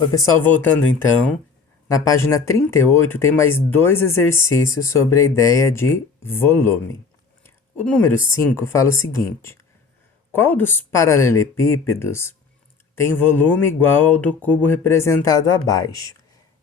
Oi, pessoal, voltando então. Na página 38 tem mais dois exercícios sobre a ideia de volume. O número 5 fala o seguinte: qual dos paralelepípedos tem volume igual ao do cubo representado abaixo?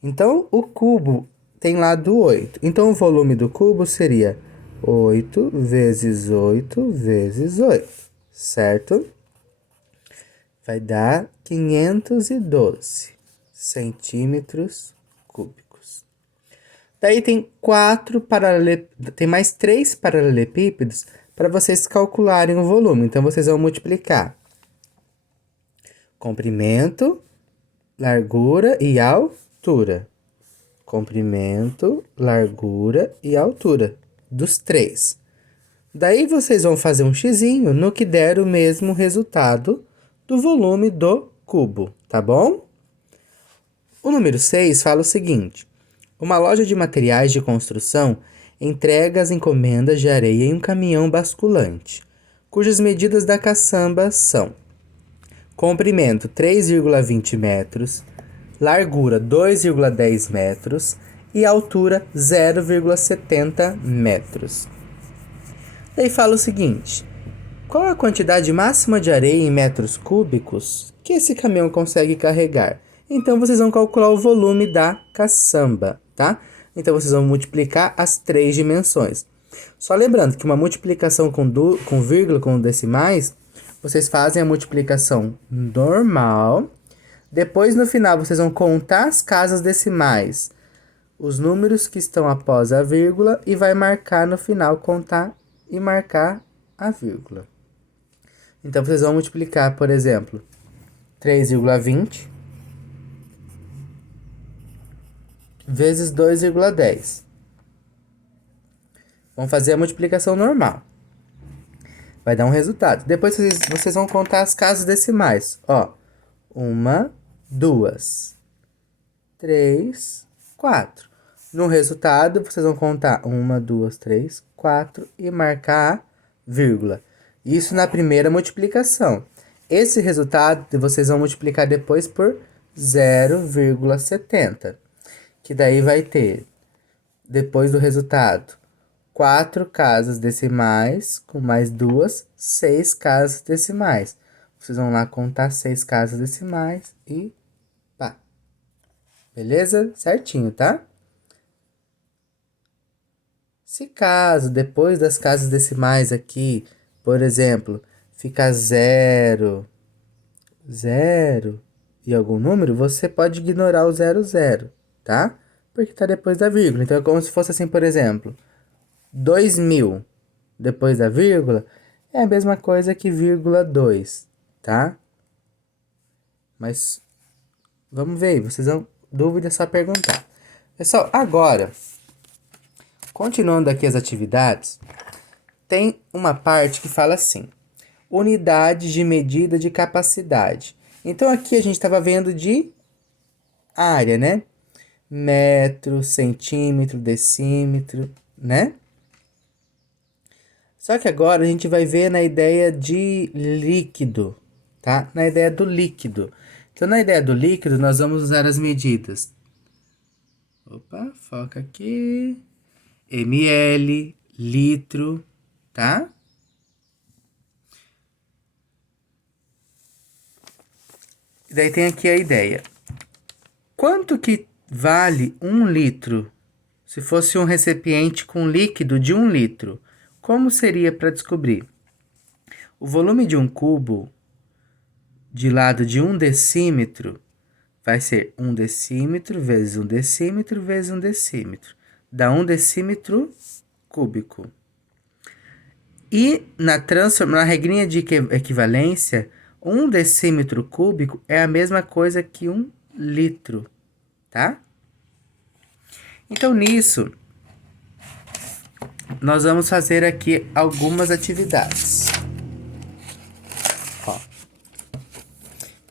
Então, o cubo tem lado 8. Então, o volume do cubo seria 8 vezes 8 vezes 8, certo? Vai dar 512 centímetros cúbicos. Daí tem mais três paralelepípedos para vocês calcularem o volume. Então vocês vão multiplicar comprimento, largura e altura. Comprimento, largura e altura dos três. Daí vocês vão fazer um xizinho no que der o mesmo resultado do volume do cubo, tá bom? O número 6 fala o seguinte: uma loja de materiais de construção entrega as encomendas de areia em um caminhão basculante, cujas medidas da caçamba são comprimento 3,20 metros, largura 2,10 metros e altura 0,70 metros. Daí fala o seguinte: qual a quantidade máxima de areia em metros cúbicos que esse caminhão consegue carregar? Então, vocês vão calcular o volume da caçamba, tá? Então, vocês vão multiplicar as três dimensões. Só lembrando que uma multiplicação com vírgula, com decimais, vocês fazem a multiplicação normal. Depois, no final, vocês vão contar as casas decimais, os números que estão após a vírgula, e vai marcar no final, contar e marcar a vírgula. Então, vocês vão multiplicar, por exemplo, 3,20 vezes 2,10. Vão fazer a multiplicação normal. Vai dar um resultado. Depois vocês vão contar as casas decimais. Ó, 1, 2, 3, 4. No resultado, vocês vão contar 1, 2, 3, 4 e marcar a vírgula. Isso na primeira multiplicação. Esse resultado vocês vão multiplicar depois por 0,70. Que daí vai ter, depois do resultado, 4 casas decimais, com mais 2, 6 casas decimais. Vocês vão lá contar 6 casas decimais e pá. Beleza? Certinho, tá? Se caso, depois das casas decimais aqui, por exemplo, fica 0, 0 e algum número, você pode ignorar o 00, tá? Porque tá depois da vírgula. Então é como se fosse assim, por exemplo, 2000 depois da vírgula é a mesma coisa que vírgula 2, tá? Mas vamos ver aí, vocês vão dúvida é só perguntar. Pessoal, agora, continuando aqui as atividades, tem uma parte que fala assim: unidades de medida de capacidade. Então aqui a gente estava vendo de área, né? Metro, centímetro, decímetro, né? Só que agora a gente vai ver na ideia de líquido, tá? Na ideia do líquido. Então, na ideia do líquido, nós vamos usar as medidas. Opa, foca aqui. ml, litro, tá? E daí tem aqui a ideia. Quanto que vale 1 litro se fosse um recipiente com líquido de 1 litro? Como seria para descobrir? O volume de um cubo de lado de 1 decímetro vai ser 1 decímetro vezes 1 decímetro vezes 1 decímetro. Dá 1 decímetro cúbico. E na regrinha de equivalência, 1 decímetro cúbico é a mesma coisa que 1 litro, tá? Então, nisso, nós vamos fazer aqui algumas atividades. Ó,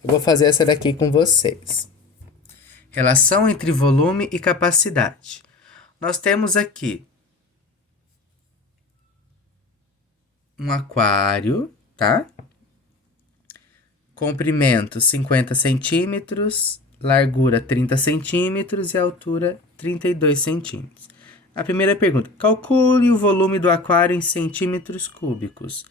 eu vou fazer essa daqui com vocês. Relação entre volume e capacidade. Nós temos aqui um aquário, tá? Comprimento 50 centímetros, largura 30 centímetros e altura 32 centímetros. A primeira pergunta, calcule o volume do aquário em centímetros cúbicos.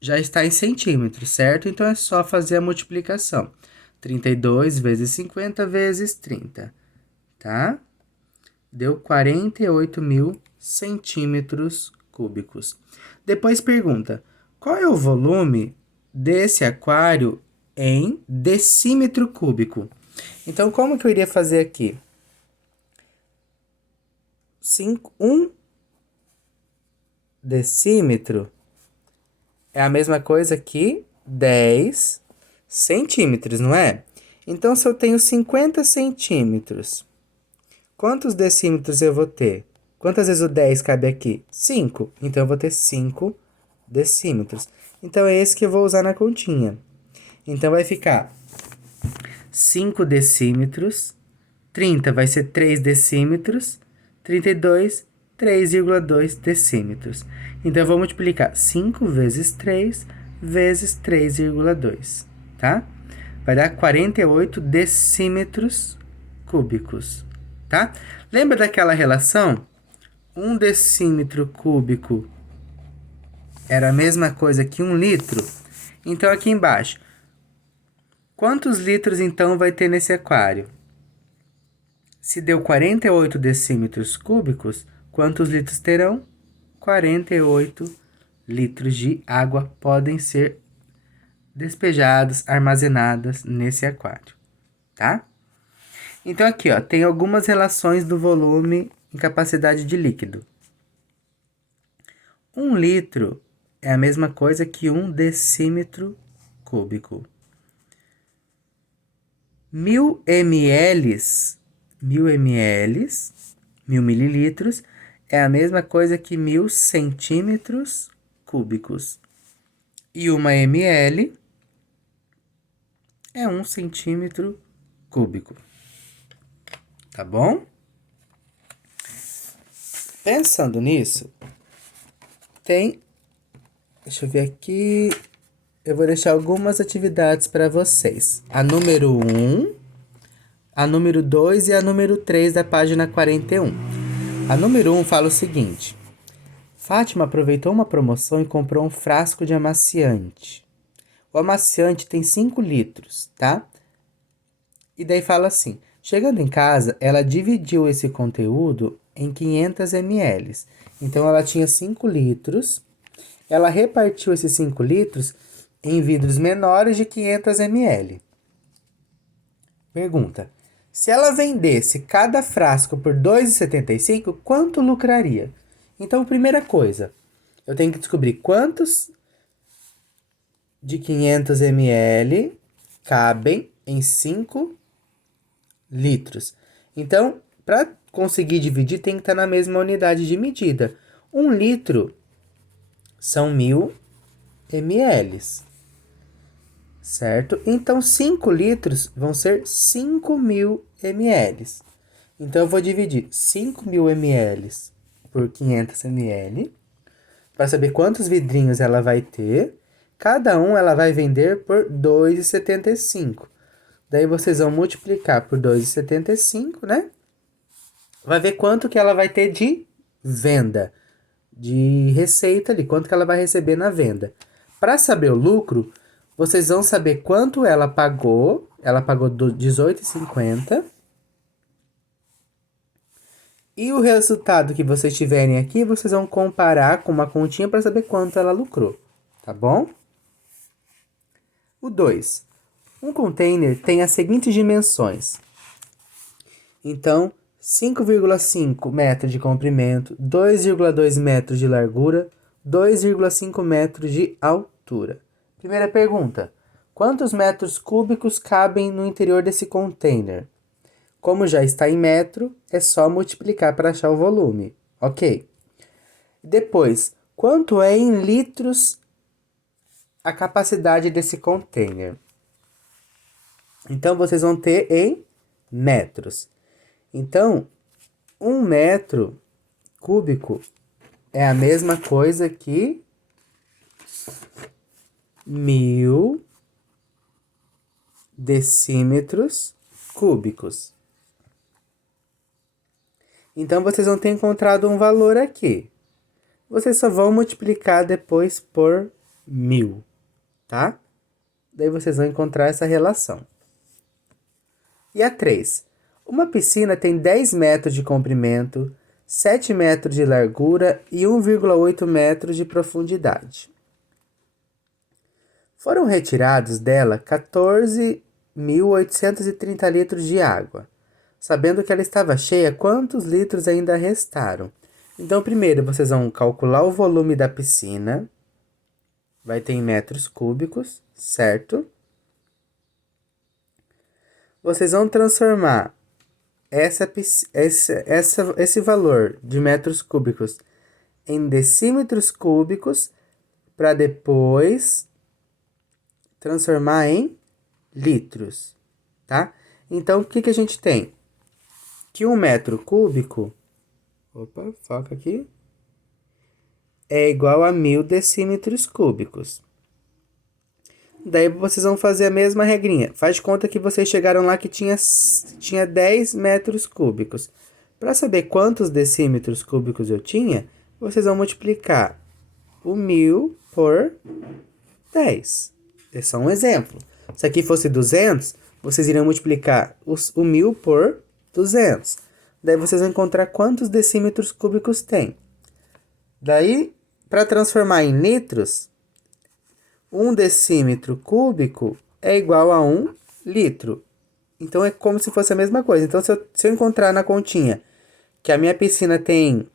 Já está em centímetros, certo? Então, é só fazer a multiplicação. 32 vezes 50 vezes 30, tá? Deu 48.000 centímetros cúbicos. Depois pergunta, qual é o volume desse aquário em decímetro cúbico? Então, como que eu iria fazer aqui? 1 decímetro é a mesma coisa que 10 centímetros, não é? Então, se eu tenho 50 centímetros, quantos decímetros eu vou ter? Quantas vezes o 10 cabe aqui? 5. Então, eu vou ter 5 decímetros. Então, é esse que eu vou usar na continha. Então, vai ficar 5 decímetros, 30 vai ser 3 decímetros, 32, 3,2 decímetros. Então, eu vou multiplicar 5 vezes 3 vezes 3,2, tá? Vai dar 48 decímetros cúbicos, tá? Lembra daquela relação? 1 decímetro cúbico era a mesma coisa que 1 litro? Então, aqui embaixo, quantos litros, então, vai ter nesse aquário? Se deu 48 decímetros cúbicos, quantos litros terão? 48 litros de água podem ser despejados, armazenadas nesse aquário, tá? Então, aqui, ó, tem algumas relações do volume em capacidade de líquido. 1 litro é a mesma coisa que 1 decímetro cúbico. 1000 ml, 1000 mililitros, é a mesma coisa que 1000 centímetros cúbicos. E 1 ml é 1 centímetro cúbico. Tá bom? Pensando nisso, deixa eu ver aqui. Eu vou deixar algumas atividades para vocês. A número 1, a número 2 e a número 3 da página 41. A número 1 fala o seguinte. Fátima aproveitou uma promoção e comprou um frasco de amaciante. O amaciante tem 5 litros, tá? E daí fala assim. Chegando em casa, ela dividiu esse conteúdo em 500 ml. Então, ela tinha 5 litros. Ela repartiu esses 5 litros em vidros menores de 500 ml. Pergunta. Se ela vendesse cada frasco por R$ 2,75, quanto lucraria? Então, primeira coisa, eu tenho que descobrir quantos de 500 ml cabem em 5 litros. Então, para conseguir dividir, tem que estar na mesma unidade de medida. 1 litro são 1000 ml. Certo? Então, 5 litros vão ser 5.000 ml. Então, eu vou dividir 5.000 ml por 500 ml para saber quantos vidrinhos ela vai ter. Cada um ela vai vender por R$ 2,75. Daí, vocês vão multiplicar por 2,75, né? Vai ver quanto que ela vai ter de venda, de receita ali, quanto que ela vai receber na venda. Para saber o lucro, vocês vão saber quanto ela pagou. Ela pagou R$ 18,50. E o resultado que vocês tiverem aqui, vocês vão comparar com uma continha para saber quanto ela lucrou. Tá bom? O 2. Um container tem as seguintes dimensões. Então, 5,5 metros de comprimento, 2,2 metros de largura, 2,5 metros de altura. Primeira pergunta. Quantos metros cúbicos cabem no interior desse container? Como já está em metro, é só multiplicar para achar o volume. Ok. Depois, quanto é em litros a capacidade desse container? Então, vocês vão ter em metros. Então, 1 metro cúbico é a mesma coisa que 1000 decímetros cúbicos. Então, vocês vão ter encontrado um valor aqui. Vocês só vão multiplicar depois por 1000, tá? Daí vocês vão encontrar essa relação. E a 3. Uma piscina tem 10 metros de comprimento, 7 metros de largura e 1,8 metros de profundidade. Foram retirados dela 14.830 litros de água. Sabendo que ela estava cheia, quantos litros ainda restaram? Então, primeiro, vocês vão calcular o volume da piscina. Vai ter em metros cúbicos, certo? Vocês vão transformar esse valor de metros cúbicos em decímetros cúbicos para depois transformar em litros, tá? Então, o que a gente tem? Que 1 metro cúbico, opa, foca aqui, é igual a 1000 decímetros cúbicos. Daí vocês vão fazer a mesma regrinha. Faz de conta que vocês chegaram lá que tinha 10 metros cúbicos. Para saber quantos decímetros cúbicos eu tinha, vocês vão multiplicar o 1000 por 10. É só um exemplo. Se aqui fosse 200, vocês iriam multiplicar o 1000 por 200. Daí vocês vão encontrar quantos decímetros cúbicos tem. Daí, para transformar em litros, 1 decímetro cúbico é igual a 1 litro. Então, é como se fosse a mesma coisa. Então, se eu encontrar na continha que a minha piscina tem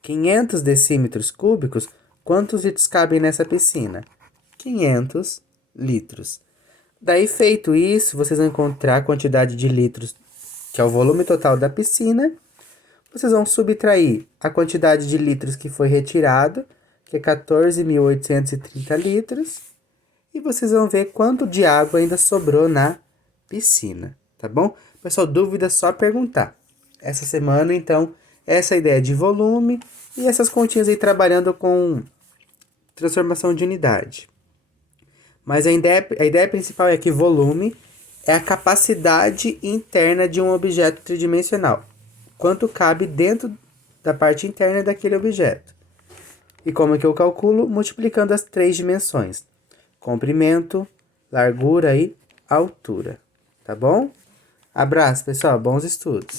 500 decímetros cúbicos, quantos litros cabem nessa piscina? 500 litros. Daí, feito isso, vocês vão encontrar a quantidade de litros, que é o volume total da piscina. Vocês vão subtrair a quantidade de litros que foi retirado, que é 14.830 litros. E vocês vão ver quanto de água ainda sobrou na piscina, tá bom? Pessoal, dúvida, só perguntar. Essa semana, então, essa ideia de volume e essas continhas aí trabalhando com transformação de unidade. Mas a ideia principal é que volume é a capacidade interna de um objeto tridimensional. Quanto cabe dentro da parte interna daquele objeto. E como é que eu calculo? Multiplicando as 3 dimensões. Comprimento, largura e altura. Tá bom? Abraço, pessoal. Bons estudos.